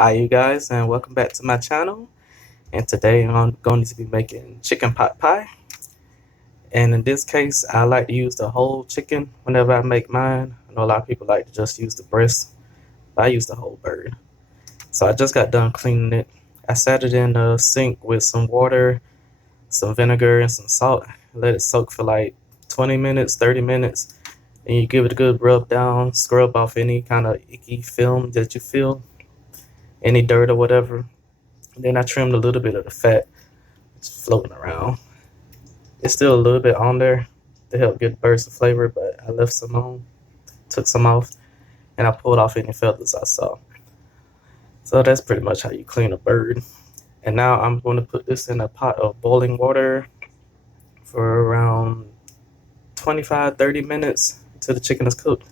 Hi you guys, and welcome back to my channel. And today I'm going to be making chicken pot pie. And in this case, I like to use the whole chicken whenever I make mine. I know a lot of people like to just use the breast, but I use the whole bird. So I just got done cleaning it. I sat it in the sink with some water, some vinegar, and some salt. Let it soak for like 20 minutes, 30 minutes. And you give it a good rub down, scrub off any kind of icky film that you feel, any dirt or whatever. Then I trimmed a little bit of the fat just floating around. It's still a little bit on there to help get bursts of flavor, but I left some on, took some off, and I pulled off any feathers I saw. So that's pretty much how you clean a bird. And now I'm going to put this in a pot of boiling water for around 25-30 minutes until the chicken is cooked.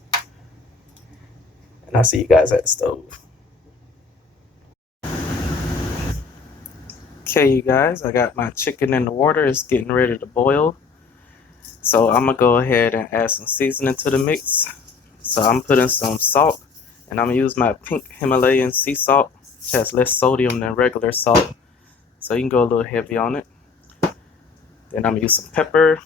And I'll see you guys at the stove. Okay, you guys, I got my chicken in the water. It's getting ready to boil. So I'm gonna go ahead and add some seasoning to the mix. So I'm putting some salt, and I'm gonna use my pink Himalayan sea salt, which has less sodium than regular salt. So you can go a little heavy on it. Then I'm gonna use some pepper.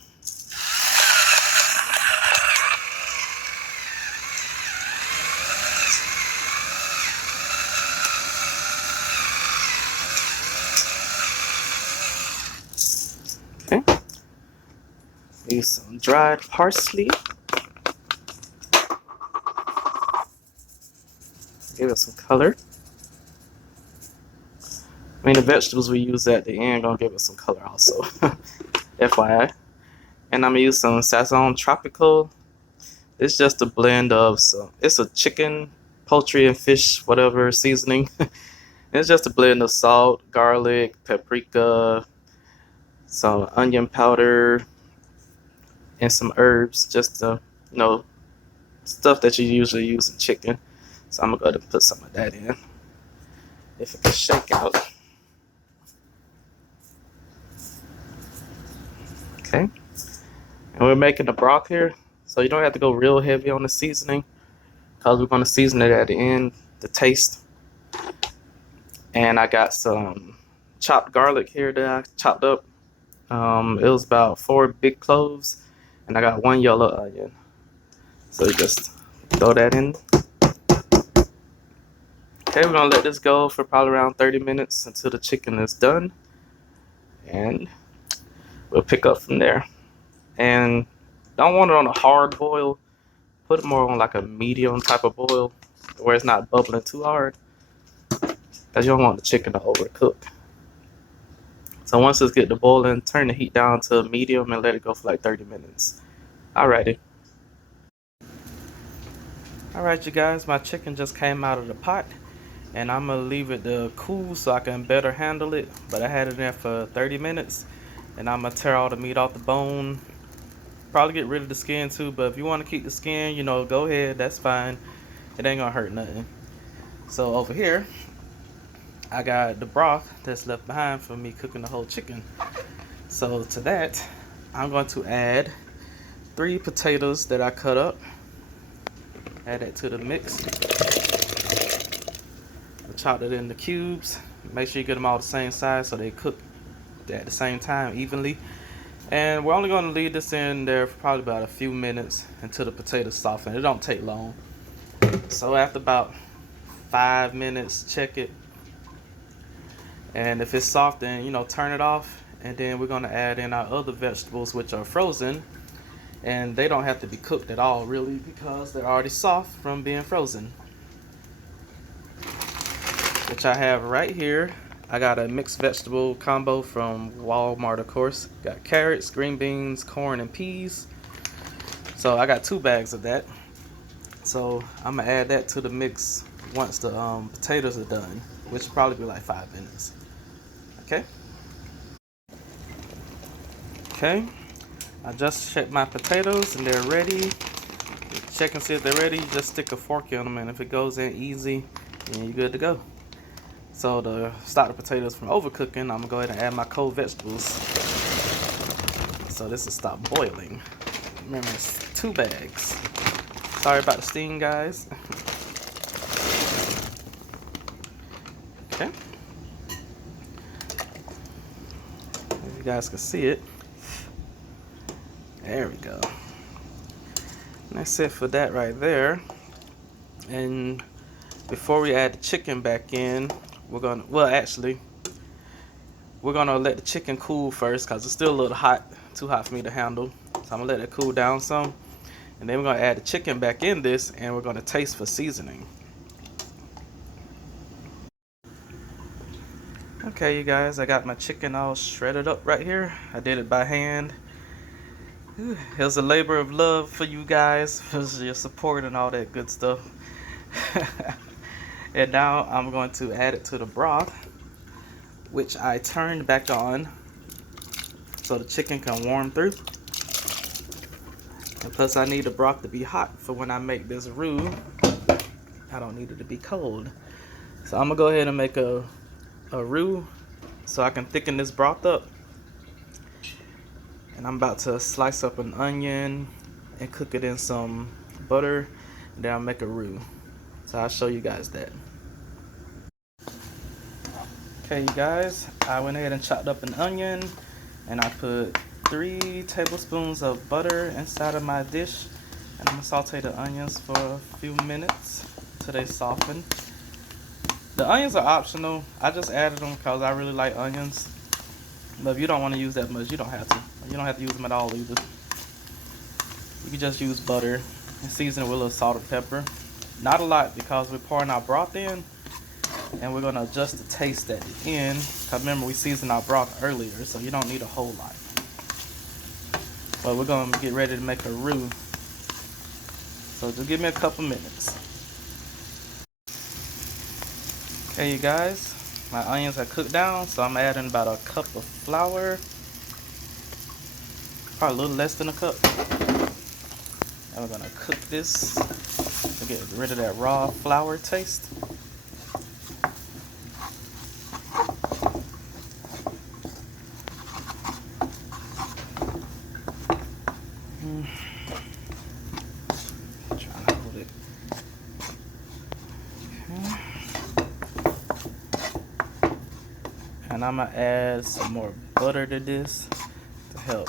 Okay. Use some dried parsley. Give it some color. I mean, the vegetables we use at the end gonna give it some color also. FYI. And I'm gonna use some Sazon Tropical. It's just a blend of it's a chicken, poultry, and fish, whatever seasoning. It's just a blend of salt, garlic, paprika, some onion powder, and some herbs. Just stuff that you usually use in chicken. So I'm gonna go ahead and put some of that in. If it can shake out. Okay. And we're making the broth here, so you don't have to go real heavy on the seasoning, because we're going to season it at the end, the taste. And I got some chopped garlic here that I chopped up. It was about 4 big cloves, and I got 1 yellow onion. So you just throw that in. Okay, we're going to let this go for probably around 30 minutes until the chicken is done. And we'll pick up from there. And don't want it on a hard boil. Put it more on like a medium type of boil where it's not bubbling too hard, because you don't want the chicken to overcook. So once it's get to boiling, turn the heat down to medium and let it go for like 30 minutes. Alrighty. Alright you guys, my chicken just came out of the pot, and I'm gonna leave it to cool so I can better handle it. But I had it in there for 30 minutes, and I'm gonna tear all the meat off the bone. Probably get rid of the skin too, but if you want to keep the skin, go ahead, that's fine. It ain't gonna hurt nothing. So over here, I got the broth that's left behind from me cooking the whole chicken. So to that, I'm going to add 3 potatoes that I cut up. Add that to the mix. I chopped it into cubes. Make sure you get them all the same size so they cook at the same time evenly. And we're only going to leave this in there for probably about a few minutes until the potatoes soften. It don't take long. So after about 5 minutes, check it. And if it's soft, then turn it off. And then we're going to add in our other vegetables, which are frozen. And they don't have to be cooked at all, really, because they're already soft from being frozen. Which I have right here. I got a mixed vegetable combo from Walmart, of course. Got carrots, green beans, corn, and peas. So I got 2 bags of that. So I'm gonna add that to the mix once the potatoes are done, which will probably be like 5 minutes. Okay. Okay. I just checked my potatoes and they're ready. Check and see if they're ready. Just stick a fork in them, and if it goes in easy, then you're good to go. So to stop the potatoes from overcooking, I'm gonna go ahead and add my cold vegetables. So this will stop boiling. Remember, it's 2 bags. Sorry about the steam, guys. Okay. If you guys can see it. There we go. And that's it for that right there. And before we add the chicken back in, we're gonna, well, actually, we're gonna let the chicken cool first because it's still a little hot, too hot for me to handle. So I'm gonna let it cool down some. And then we're gonna add the chicken back in this, and we're gonna taste for seasoning. Okay, you guys, I got my chicken all shredded up right here. I did it by hand. It was a labor of love for you guys, for your support and all that good stuff. And now I'm going to add it to the broth, which I turned back on so the chicken can warm through. And plus I need the broth to be hot for when I make this roux. I don't need it to be cold. So I'm gonna go ahead and make a roux so I can thicken this broth up. And I'm about to slice up an onion and cook it in some butter, and then I'll make a roux. So I'll show you guys that. Okay, you guys, I went ahead and chopped up an onion, and I put 3 tablespoons of butter inside of my dish, and I'm gonna saute the onions for a few minutes till they soften. The onions are optional. I just added them because I really like onions. But if you don't want to use that much, you don't have to. You don't have to use them at all either. You can just use butter and season it with a little salt and pepper. Not a lot because we're pouring our broth in, and we're going to adjust the taste at the end. Because remember, we seasoned our broth earlier, so you don't need a whole lot. But we're going to get ready to make a roux. So just give me a couple minutes. Okay, you guys, my onions are cooked down, so I'm adding about a cup of flour. Probably a little less than a cup. And we're going to cook this to get rid of that raw flour taste. Trying to hold it. Okay. And I'm going to add some more butter to this to help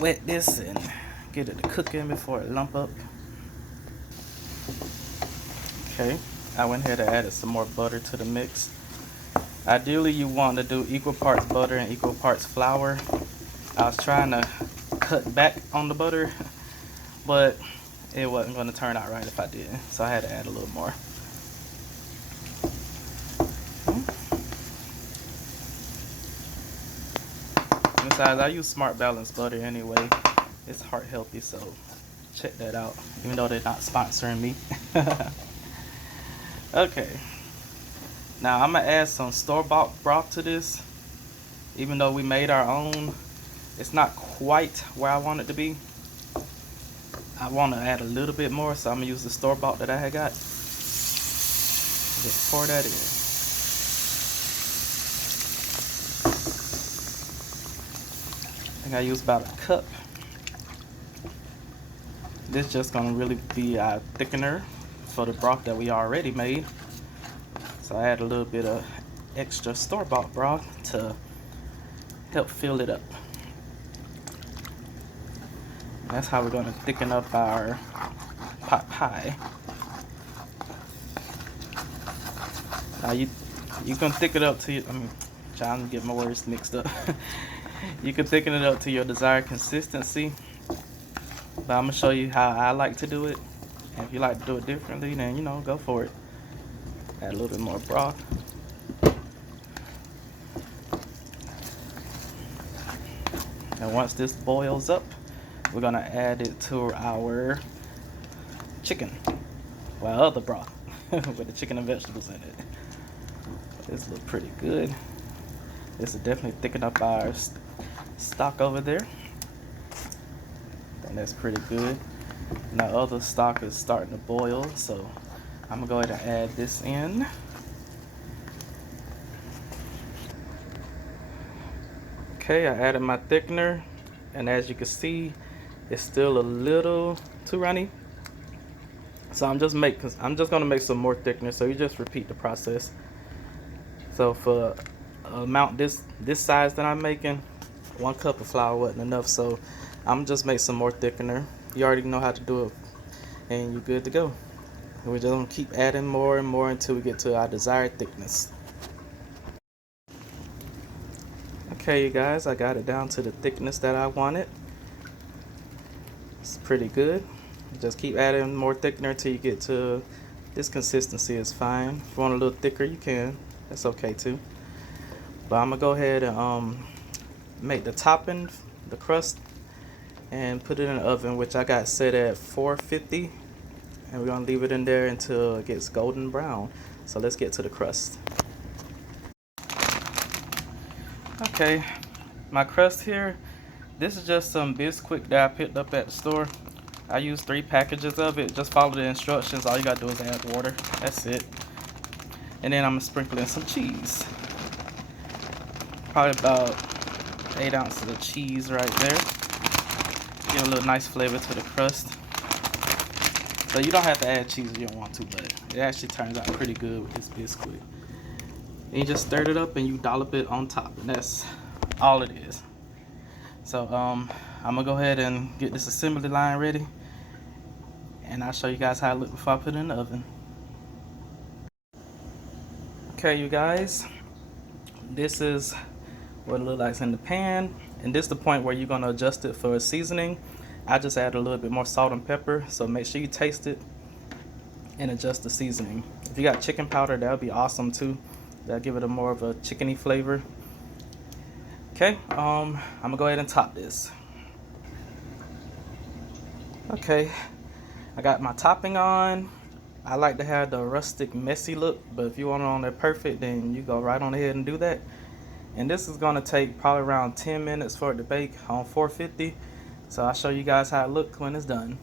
wet this and get it to cooking before it lump up. Okay, I went ahead and added some more butter to the mix. Ideally, you want to do equal parts butter and equal parts flour. I was trying to cut back on the butter, but it wasn't going to turn out right if I did, so I had to add a little more. Besides, I use Smart Balance butter anyway. It's heart healthy, so check that out, even though they're not sponsoring me. Okay, now I'm gonna add some store-bought broth to this. Even though we made our own, it's not quite where I want it to be. I want to add a little bit more, so I'm gonna use the store-bought that I had got. Just pour that in. I think I used about a cup. This is just gonna really be our thickener for the broth that we already made. So I add a little bit of extra store-bought broth to help fill it up. And that's how we're gonna thicken up our pot pie. Now you can thicken it up to, trying to get my words mixed up. You can thicken it up to your desired consistency. But I'm gonna show you how I like to do it. And if you like to do it differently, then go for it. Add a little bit more broth. And once this boils up, we're gonna add it to our chicken. Well, other broth with the chicken and vegetables in it. This looks pretty good. This will definitely thicken up our stock over there. And that's pretty good. Now other stock is starting to boil, so I'm gonna go ahead and add this in. Okay, I added my thickener, and as you can see, it's still a little too runny. So I'm just gonna make some more thickener. So you just repeat the process. So for amount this size that I'm making, 1 cup of flour wasn't enough. So I'm just make some more thickener. You already know how to do it, and you're good to go. And we're just gonna keep adding more and more until we get to our desired thickness. Okay, you guys, I got it down to the thickness that I wanted. It's pretty good. Just keep adding more thickener until you get to this consistency is fine. If you want a little thicker, you can. That's okay too. But I'm gonna go ahead and make the topping, the crust, and put it in the oven, which I got set at 450, and we're gonna leave it in there until it gets golden brown. So let's get to the crust. Okay, my crust here, this is just some Bisquick that I picked up at the store. I used 3 packages of it. Just follow the instructions. All you gotta do is add water. That's it. And then I'm gonna sprinkle in some cheese. Probably about 8 ounces of cheese right there. Give a little nice flavor to the crust. So you don't have to add cheese if you don't want to, but it actually turns out pretty good with this Bisquick. And you just stir it up and you dollop it on top, and that's all it is. So I'm gonna go ahead and get this assembly line ready, and I'll show you guys how it looks before I put it in the oven. Okay, you guys, this is what it looks like in the pan, and this is the point where you're gonna adjust it for seasoning. I just add a little bit more salt and pepper, so make sure you taste it and adjust the seasoning. If you got chicken powder, that would be awesome too. That'll give it a more of a chickeny flavor. Okay, I'm gonna go ahead and top this. Okay, I got my topping on. I like to have the rustic messy look, but if you want it on there perfect, then you go right on ahead and do that. And this is gonna take probably around 10 minutes for it to bake on 450. So I'll show you guys how it looks when it's done.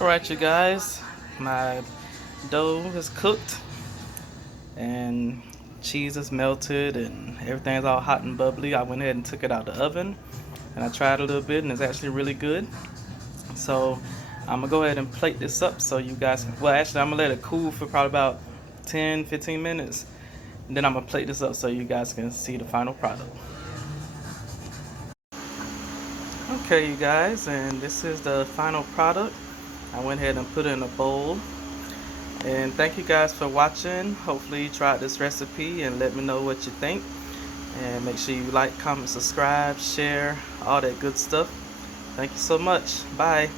Alright, you guys, my dough is cooked and cheese is melted and everything's all hot and bubbly. I went ahead and took it out of the oven and I tried a little bit, and it's actually really good. So I'm gonna go ahead and plate this up so you guys can, well, actually I'm gonna let it cool for probably about 10-15 minutes, and then I'm gonna plate this up so you guys can see the final product. Okay, you guys, and this is the final product. I went ahead and put it in a bowl. And thank you guys for watching. Hopefully you tried this recipe and let me know what you think. And make sure you like, comment, subscribe, share, all that good stuff. Thank you so much. Bye.